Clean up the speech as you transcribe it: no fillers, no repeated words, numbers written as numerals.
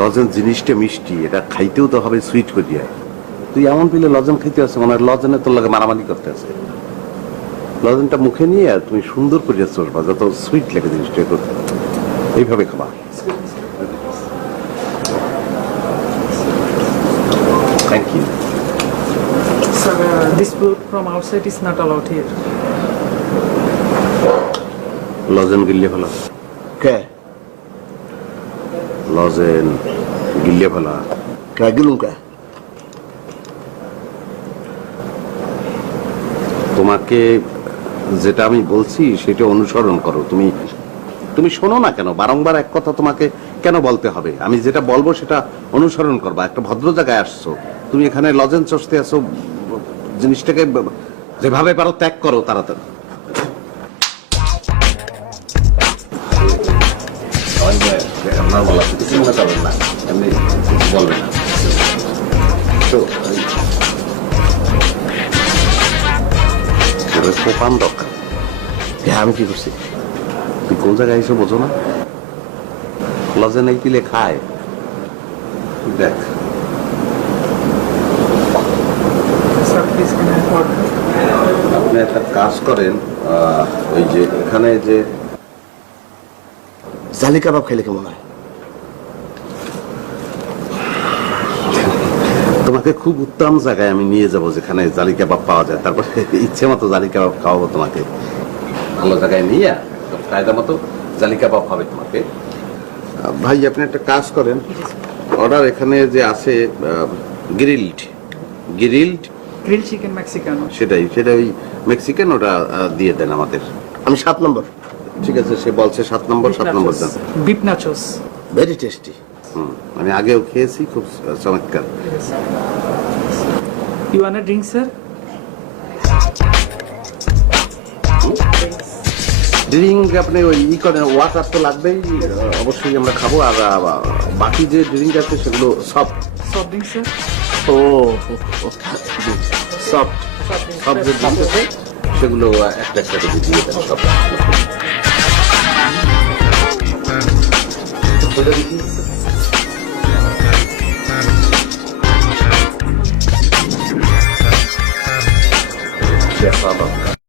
Lozenges জিনিসটা মিষ্টি, এটা খাইতেও তো হবে সুইট করিয়া। তুই এমন পেলে লজেন খাইতে আছে মনে হয় লজেনে তোর লাগে মারামারি করতে আছে। লজেনটা মুখে নিয়ে তুমি সুন্দর করিয়া চলবা, যত সুইট লাগে জিনিসটা এইভাবে খাবা। Thank you. Sir, this food from outside is not allowed here. লজেন গিল্লে ফেলা, কে লজেন গিল্লে ফেলা। কে গেলুম কে? তোমাকে যেটা আমি বলছি সেটা অনুসরণ করো। তুমি তুমি শোনো না কেন? বারংবার এক কথা তোমাকে কেন বলতে হবে? আমি যেটা বলবো সেটা অনুসরণ করবা। একটা ভদ্র জায়গায় আসছো, তুমি এখানে লজেন চষতে আসো, জিনিসটাকে যেভাবে পারো ত্যাগ করো তাড়াতাড়ি। আপনার বলা কিছু মনে করবেন না, এমনি বলবেন না তো। কোপান দরকার। আমি কি করছি? তুই কোন জায়গায় এসে বোঝো না? লজে নেই পিলে খায়। দেখ Sir, please can I order? আপনি একটা কাজ করেন, ওই যে এখানে যে জালি কাবাব খাইলে কেমন হয়? তোমাকে খুব উত্তম জায়গায় আমি নিয়ে যাব যেখানে জালি কাবাব পাওয়া যায়, তারপরে ইচ্ছে মতো জালি কাবাব খাওয়াবো তোমাকে। ভালো জায়গায় নিয়ে কায়দা মতো জালি কাবাব হবে তোমাকে। ভাই আপনি একটা কাজ করেন, অর্ডার এখানে যে আছে grilled grilled Grilled chicken Mexicano. সেটা ওই মেক্সিকান ওটা দিয়ে দেন আমাদের। আমি 7 নম্বর। ঠিক আছে, সে বলছে 7 নম্বর। 7 নম্বর দেন। Beef nachos. Very tasty. আমি আগেও খেয়েছি, খুব চমৎকার। Yes. You want a drink, sir? Drink আপনি ওই করেন, ওয়াটার তো লাগবেই, অবশ্যই আমরা খাবো। আর বাকি যে ড্রিঙ্ক আছে সেগুলো সব Soft drink, sir? ও সব সব যে ড্রিঙ্ক আছে সেগুলো একটা একটা করে দিয়ে দেন সব। শেফা দরকার।